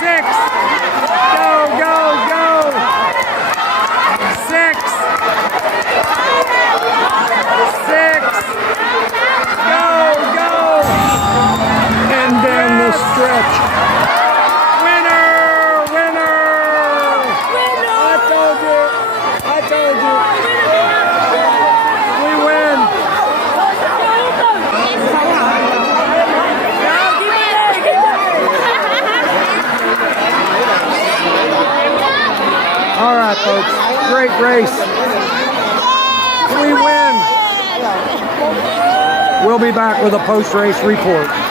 6. Go, go, go. 6. 6. Go, go. And down the stretch. Winner, winner. I told you. I told you. We win. All right, folks. Great race. We win. We'll be back with a post-race report.